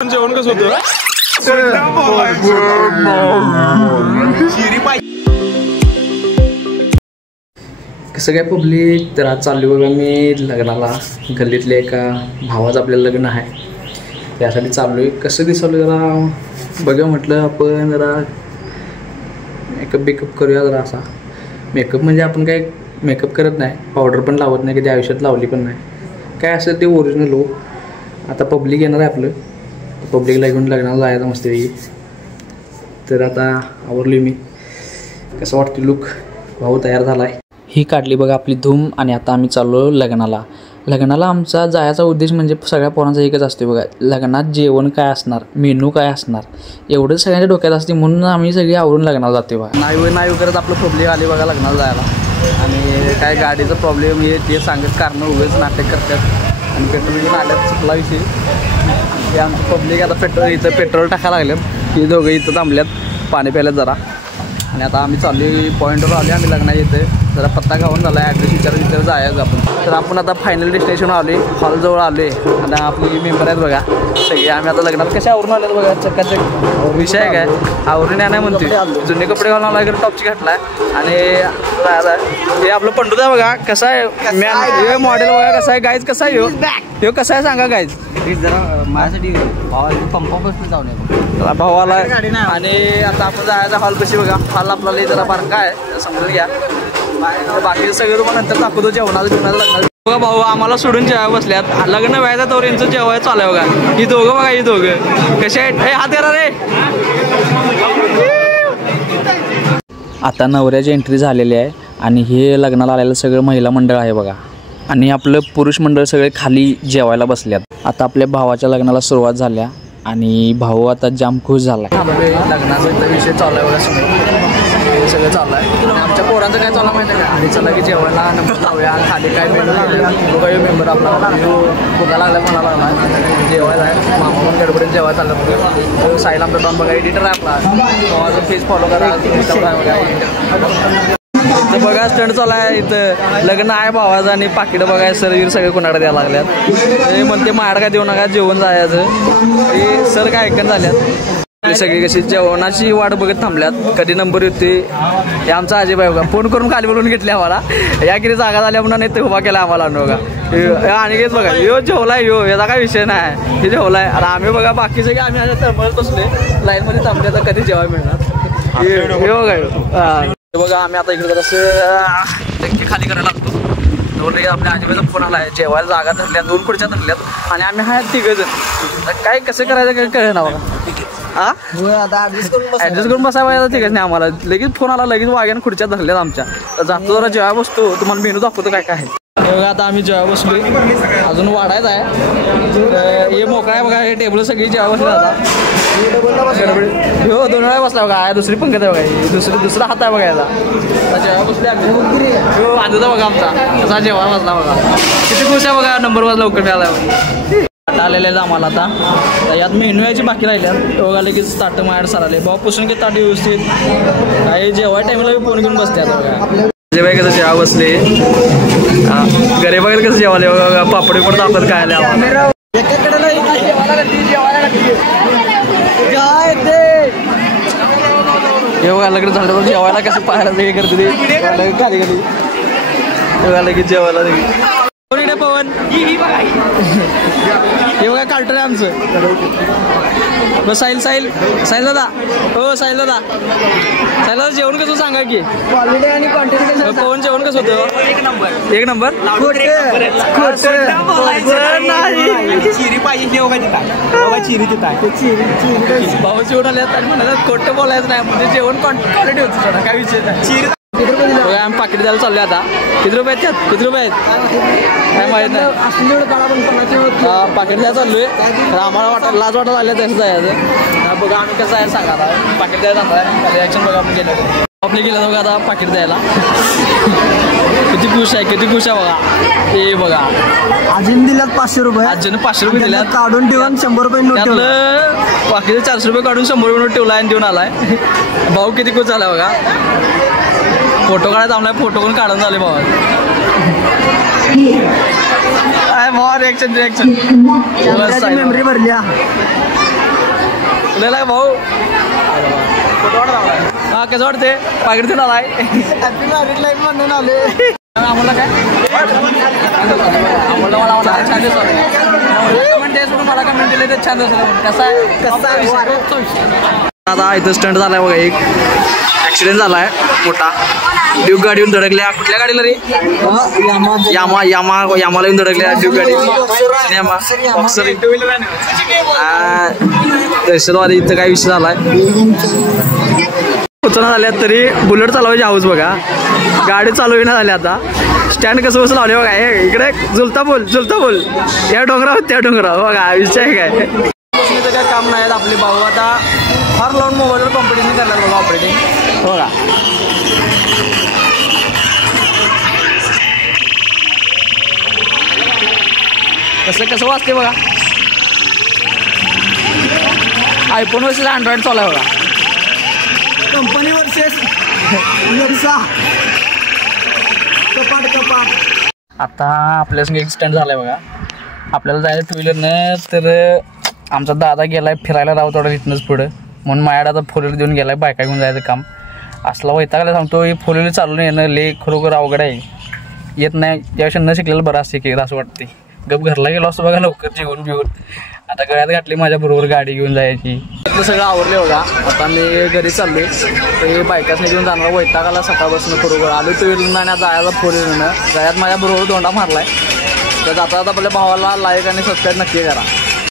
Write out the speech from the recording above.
जेवण कसं होतं? कसं काय पब्लिक, तर आज चालू बघा मी लग्नाला. गल्लीतल्या एका भावाचं आपल्याला लग्न आहे, त्यासाठी चालू आहे. कसं दिसवलं जरा बघा म्हटलं, आपण जरा मेकअप करूया जरा. असा मेकअप म्हणजे आपण काय मेकअप करत नाही, पावडर पण लावत नाही, कधी आयुष्यात लावली पण नाही. काय असेल ते ओरिजिनल हो. आता पब्लिक येणार आहे, आपलं पब्लिकला घेऊन लग्नाला जायचं मस्तपैकी. तर आता आवरली मी. कसं वाटतं लुक? भाऊ तयार झाला आहे. ही काढली बघा आपली धूम. आणि आता आम्ही चाललो लग्नाला. लग्नाला आमचा जायचा उद्देश म्हणजे सगळ्या पोरांचा एकच असतो बघा, लग्नात जेवण काय असणार, मेनू काय असणार, एवढं सगळ्यांच्या डोक्यात असते. म्हणून आम्ही सगळी आवरून लग्नाला जातो बघा. नाही करत आपलं पब्लिक आली बघा लग्नाला जायला. आणि काय गाडीचा प्रॉब्लेम हे ते सांगत कारणं उभेच नाटक करतात. आणि पेट्रोल घेऊन आल्यात चुकला विषयी. हे आमचं पब्लिक आता इथं पेट्रोल टाकायला लागल्यात. ही दोघं इथं थांबल्यात पाणी प्यायल्यात जरा. आणि आता आम्ही चालू पॉईंटवर आलो. आम्ही लग्नात येते जरा पत्ता खाऊन झाला आहे, ॲड्रेस विचार जायचं आपण. तर आपण आता फायनल डेस्टिनेशन आलो आहे, हॉलजवळ आलो आहे. आणि आपली मेंबर आहेत बघा सगळे. आम्ही आता लग्नाला कशा आवरून आले बघा, चक्काचक विषय आहे काय आवरून या नाही म्हणते. जुने कपडे घालून आला वगैरे टॉपची घातला आहे. आणि हे आपलं पंडूत आहे बघा, कसं आहे मॅन मॉडेल बघा कसं आहे गाईज, कसा आहे ह्यो कसा आहे सांगा गाईज. जरा माझ्यासाठी पंपापासून जाऊन आहे भावाला. आणि आता आपण जायचं हॉल कशी बघा. हॉल आपल्याला जरा बारका आहे समजून घ्या. बाकी सगळं तुम्हाला नंतर दाखवतो जेवणाचं लग्नाचं बघा. भाऊ आम्हाला सोडून जेवाय बसल्यात. लग्न व्हायचं तर यांचं जेवाय चालू आहे बघा. ही दोघं बघा, ही दोघं कसे आहेत. हे हात करा रे. आता नवऱ्याची एंट्री झालेली आहे. आणि हे लग्नाला आलेलं सगळं महिला मंडळ आहे बघा. आणि आपलं पुरुष मंडळ सगळे खाली जेवायला बसल्यात. आता आपल्या भावाच्या लग्नाला सुरुवात झाल्या. आणि भाऊ आता जाम खुश झाला. लग्नाचा विषय चालू आहे बघा, सगळं चालू आहे. आणि आमच्या पोरांचं काय चालू माहिती आहे का, आणि चला की जेवायला नंबर लावूया. खाली काय मेनू बघा. मेंबर आपला बघायला लागला, म्हणाला लागला जेवायला आहे. मामा पण गडबडीत जेवायला चाललं. साईला आमचा डॉन बघा, एडिटर आहे आपला. भावाचं फेस फॉलो करा बघा. इथं बघा स्टंट चालू आहे. इथं लग्न आहे भावाचं आणि पाकिटं बघाय सरवीर सगळे कोणाकडे द्यायला लागल्यात. ते म्हणते माड काय देऊ नका, जेवण जायचं. हे सर काय ऐकून झाल्यात. सगळी कशी जेवणाची वाट बघत थांबल्यात, कधी नंबर येते. हे आमचा अजय भाई बघा फोन करून खाली बोलून घेतले आम्हाला. या किती जागा झाल्या म्हणून नाही ते उभा केला आम्हाला बघा. आणि घेत बघा यो जेवलाय, याचा काय विषय नाही, हे जेवलाय. आणि आम्ही बघा बाकी सगळे आम्ही अशा तळमळत बसले लाईनमध्ये थांबले. तर कधी जेवाय मिळणार हे बघा. बघा आम्ही आता इकडे जरासं खाली करायला लागतो. आपल्या आजीबाईचा फोन आला आहे, जेवायला जागा धरल्या, 2 खुर्च्या धरल्यात. आणि आम्ही हा 3 जण. काय कसं करायचं काय कळलं ना बघा. ऍडजस्ट करून बसायला ठीक आहे नाही. आम्हाला लगेच फोन आला, लगेच वाग्याने खुर्च्या धरल्यात आमच्या. तर जातो जरा जेव्हा बसतो, तुम्हाला मेनू दाखवतो काय काय आहे. बघा आता आम्ही जेव्हा बसलोय, अजून वाढायचं आहे. हे मोकळा आहे बघा. हे टेबल सगळी जेव्हा बसले आता हो 2 वेळा बसला बघा. दुसरी पंगत आहे बघा, दुसरा हात आहे बघा याला. जेव्हा बसले हो आजूचा बघा आमचा कसा जेव्हा बसला बघा. किती खुश आहे बघा, नंबर वाज लवकर मिळाला. आलेले आहेत आम्हाला. आता यात मेनू यायची बाकी राहिल्यात बघा. लगेच ताटं माझ्याकडे सराले भाऊ पुसून घे ताट व्यवस्थित. काही जेव्हा टाईमला फोन घेऊन बसते आता बघा. जेव्हा कसं जेव्हा बसले घरी बघायला कसं जेवाले बघा. पापडी पण दाखवत काय आले आम्हाला. हे बघा लग्न झालं जेवायला कसं पाहायला हे करते ते खाली खाली बघा. लगेच जेवायला पवन हे बघा कार्टून आहे आमचं. बस साहिल दादा. हो साहिल दादा जेवण कसं सांगा की. क्वालिटी आणि क्वांटिटी. पवन जेवण कसं होतं? एक नंबर. चिरी पाहिजे चिरी तिथं भाऊ जेवण आल्यात आणि म्हणाला खोटं बोलायचं नाही, म्हणजे जेवण क्वालिटी होतं सोडा, काय विषय नाही. चिरी बघा आम्ही पाकिट द्यायला चाललोय आता. किती रुपये आहेत त्यात? किती रुपये आहेत काय माहित नाही. पाकिट द्यायला चाललोय. तर आम्हाला लाज वाटत आल्या त्याचं जायचं. बघा आम्ही कसं आहे सांगा. आता पाकिट द्यायला सांगा रिॲक्शन बघा. आपण गेलं बघा आता पाकिट द्यायला. किती खुश आहे बघा. हे बघा अजून दिल्यात 500 रुपये. अजून 500 रुपये दिल्यात काढून ठेवून 100 रुपये नोट ठेवलं. बाकीचे 400 रुपये काढून 100 रुपये नोट ठेवला आणि देऊन आलाय. भाऊ किती खुश झाला बघा. फोटो काढायचा आमला, फोटो पण काढून झाले भावा. रिएक्शन मेमरी भरल्या. लिहिला भाऊ हा कसं वाटते पाकिट आलाय हॅपी मॅरिड लाईफ म्हणून आले आम्हाला काय मला छान दिसत कमेंट द्यायचं म्हणून मला कमेंट दिले तर छान दिसत कसा आहे आता इथं स्टंट झालाय बघा एक ॲक्सिडेंट झालाय मोठा ड्यूक गाडी येऊन धडकल्या कुठल्या गाडीला रे यामाला येऊन धडकल्या ड्यूक गाडी दहशतवादी इथं काय विषय झालाय उचलना झाल्या तरी बुलेट चालवायची हाऊस बघा गाडी चालविना झाली आता स्टँड कसं कसं लावले बघा हे इकडे झुलता बोल या डोंगरावर त्या डोंगरावर बघा विषय काय काय काम नाही आपले भाऊ आता फार लावून मोबाईलवर कॉम्पिटिशन करणार बघा ऑपरेटिंग बघा कसं वाचते बघा आयफोन वर्सेस अँड्रॉइड चालू आहे बघा कंपनी वर्सेस कपाट आता आपल्या संग एक स्टँड झालाय बघा आपल्याला जायचं टू व्हीलरनं तर आमचा दादा गेलाय फिरायला रावतोडा इथनंच पुढं म्हणून माझ्याकडे आता फोर व्हीलर देऊन गेलाय बायका घेऊन जायचं काम असला वैतागायला सांगतो ही फोर व्हीलर चालून येणं ले खरोखर अवघड आहे येत नाही त्यापेक्षा न शिकलेलं बरं असते की असं वाटते गप घरला गेलो असतो बघा लवकर जेवून बिवून आता गळ्यात घातली माझ्या बरोबर गाडी घेऊन जायची इथलं सगळं आवरले बघा आता मी घरी चाललोय ते बायकासने घेऊन जाणार वैतागाला सकाळपासून खरोखर आलो टू व्हीलरनं आणि जायला फोर व्हीलरनं गळ्यात माझ्या बरोबर दोंडा मारलाय तर आता आपल्या भावाला लाईक आणि सबस्क्राईब नक्की करा.